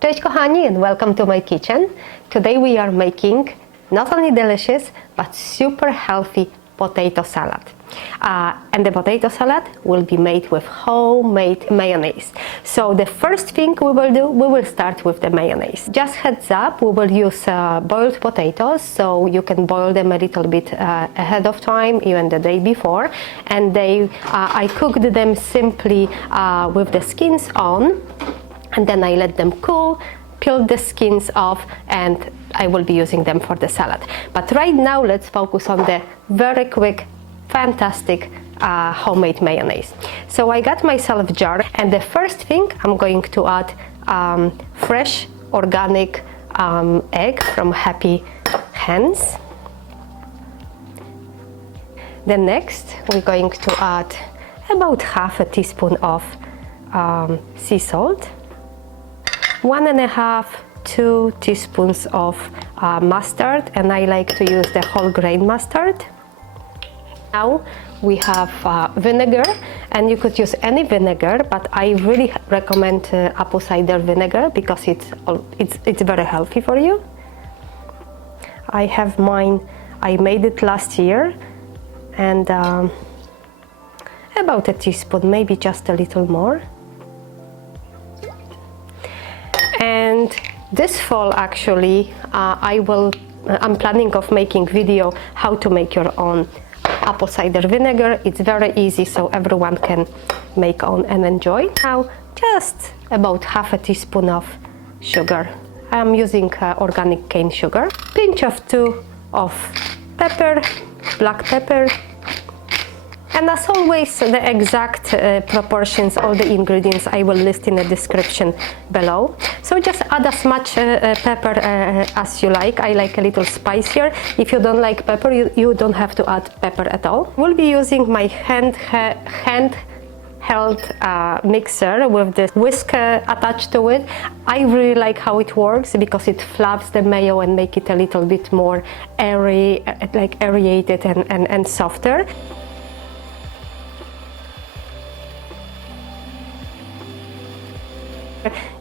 Cześć kochani and welcome to my kitchen. Today we are making not only delicious but super healthy potato salad. And the potato salad will be made with homemade mayonnaise. So the first thing we will do, we will start with the mayonnaise. Just heads up, we will use boiled potatoes, so you can boil them a little bit ahead of time, even the day before. And I cooked them simply with the skins on. And then I let them cool, peel the skins off, and I will be using them for the salad. But right now let's focus on the very quick, fantastic homemade mayonnaise. So I got myself a jar, and the first thing I'm going to add fresh organic egg from Happy Hens. Then next we're going to add about half a teaspoon of sea salt, 1.5 to 2 teaspoons of mustard, and I like to use the whole grain mustard. Now we have vinegar, and you could use any vinegar, but I really recommend apple cider vinegar because it's very healthy for you. I have mine, I made it last year, and about a teaspoon, maybe just a little more. And this fall actually I'm planning of making video how to make your own apple cider vinegar. It's very easy, so everyone can make on and enjoy. Now just about half a teaspoon of sugar. I'm using organic cane sugar. Pinch of 2 of pepper, black pepper. And as always, the exact proportions, all the ingredients I will list in the description below. So just add as much pepper as you like. I like a little spicier. If you don't like pepper, you don't have to add pepper at all. We'll be using my handheld mixer with the whisk attached to it. I really like how it works because it fluffs the mayo and make it a little bit more airy, like aerated and softer.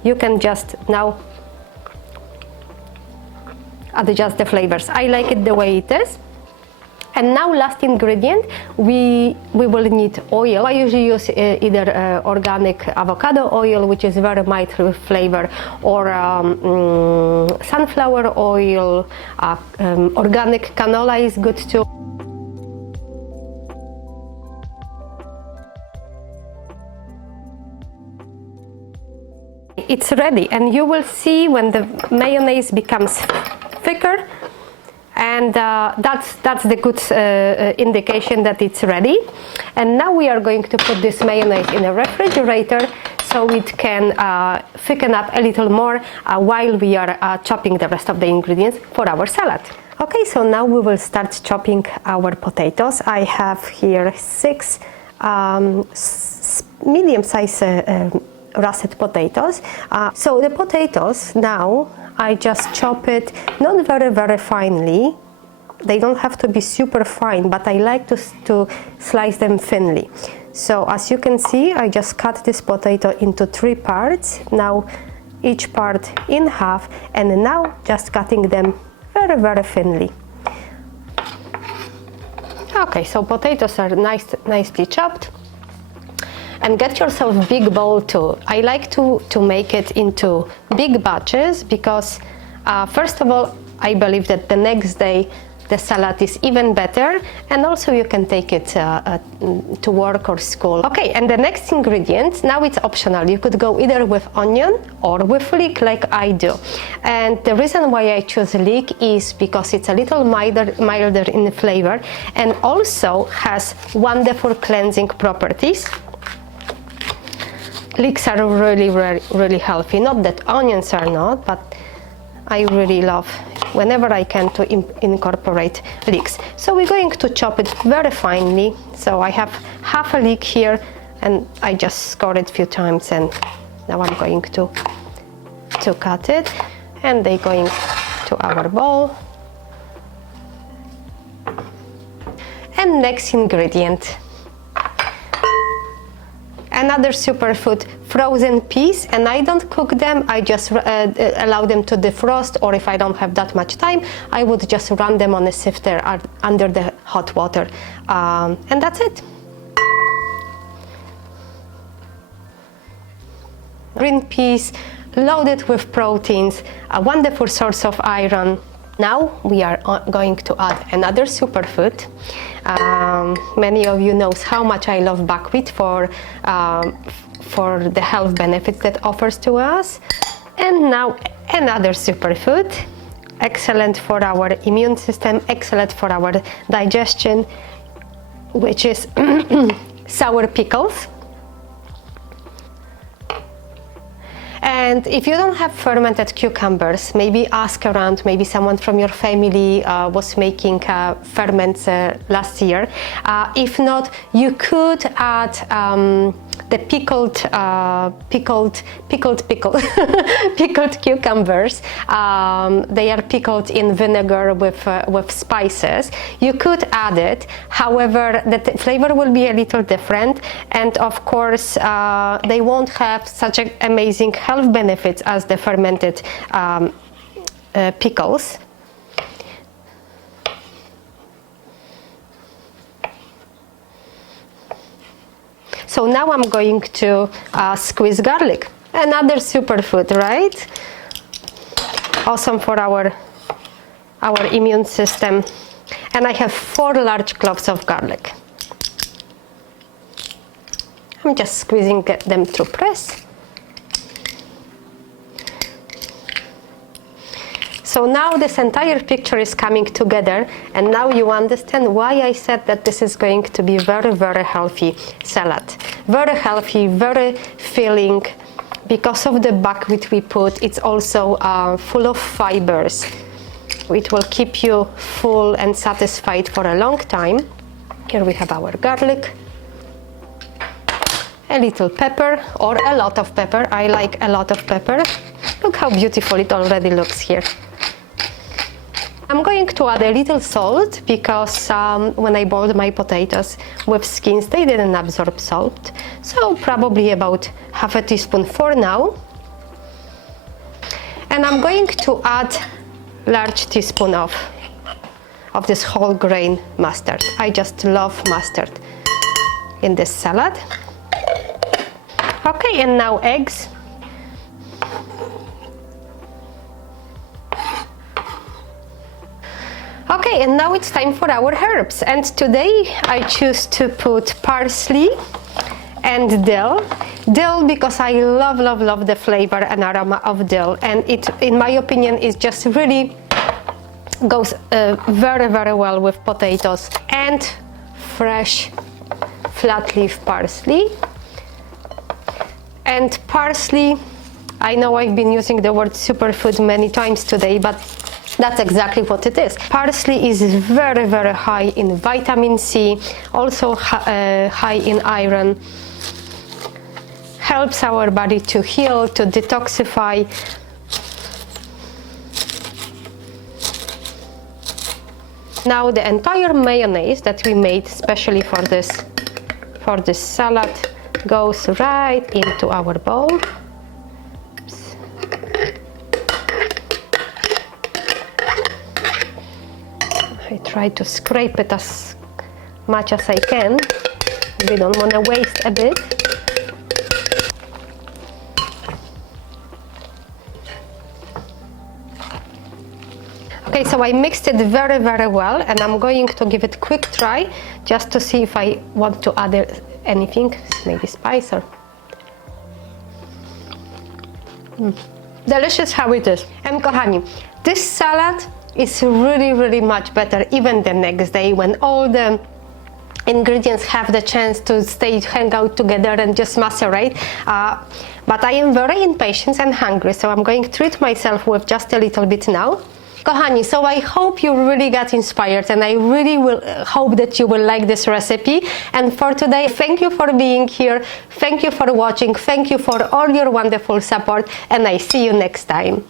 You can just now adjust the flavors. I like it the way it is. And now last ingredient, we will need oil. I usually use either organic avocado oil, which is very mild with flavor, or sunflower oil. Organic canola is good too. It's ready, and you will see when the mayonnaise becomes thicker, and that's the good indication that it's ready. And now we are going to put this mayonnaise in a refrigerator so it can thicken up a little more while we are chopping the rest of the ingredients for our salad. Okay, so now we will start chopping our potatoes. I have here 6 medium-sized russet potatoes. So the potatoes now I just chop it not very finely. They don't have to be super fine, but I like to slice them thinly. So as you can see, I just cut this potato into 3 parts. Now each part in half, and now just cutting them very thinly. Okay, so potatoes are nicely chopped. And get yourself a big bowl too. I like to make it into big batches because first of all, I believe that the next day the salad is even better, and also you can take it to work or school. Okay, and the next ingredient, now it's optional. You could go either with onion or with leek like I do. And the reason why I choose leek is because it's a little milder in flavor and also has wonderful cleansing properties. Leeks are really healthy. Not that onions are not, but I really love whenever I can to incorporate leeks. So we're going to chop it very finely. So I have half a leek here, and I just scored it a few times, and now I'm going to cut it, and they're going to our bowl. And next ingredient, another superfood, frozen peas, and I don't cook them. I just allow them to defrost, or if I don't have that much time, I would just run them on a sifter under the hot water, and that's it. Green peas, loaded with proteins, a wonderful source of iron. Now we are going to add another superfood. Many of you know how much I love buckwheat for the health benefits that offers to us. And now another superfood, excellent for our immune system, excellent for our digestion, which is sour pickles. And if you don't have fermented cucumbers, maybe ask around, maybe someone from your family was making ferments last year. If not, you could add the pickled cucumbers. They are pickled in vinegar with spices. You could add it. However, the flavor will be a little different, and of course, they won't have such amazing health benefits as the fermented pickles. So now I'm going to squeeze garlic, another superfood, right? Awesome for our immune system. And I have 4 large cloves of garlic. I'm just squeezing them through press. So now this entire picture is coming together, and now you understand why I said that this is going to be very, very healthy salad. Very healthy, very filling. Because of the buckwheat we put, it's also full of fibers. It will keep you full and satisfied for a long time. Here we have our garlic. A little pepper, or a lot of pepper. I like a lot of pepper. Look how beautiful it already looks here. I'm going to add a little salt because when I boiled my potatoes with skins, they didn't absorb salt. So probably about half a teaspoon for now. And I'm going to add large teaspoon of this whole grain mustard. I just love mustard in this salad. Okay, and now eggs. Okay, and now it's time for our herbs. And today I choose to put parsley and dill. Dill because I love the flavor and aroma of dill. And it, in my opinion, is just really goes very well with potatoes. And fresh flat leaf parsley. And parsley, I know I've been using the word superfood many times today, but that's exactly what it is. Parsley is very high in vitamin C, also high in iron. Helps our body to heal, to detoxify. Now the entire mayonnaise that we made especially for this salad goes right into our bowl. I try to scrape it as much as I can. We don't want to waste a bit. Okay, so I mixed it very well, and I'm going to give it a quick try just to see if I want to add anything, maybe spice or... Delicious how it is. And kochani, this salad is really much better even the next day when all the ingredients have the chance to hang out together and just macerate. But I am very impatient and hungry, so I'm going to treat myself with just a little bit now. Kochani, so I hope you really got inspired, and I really will hope that you will like this recipe. And for today, thank you for being here, thank you for watching, thank you for all your wonderful support, and I see you next time.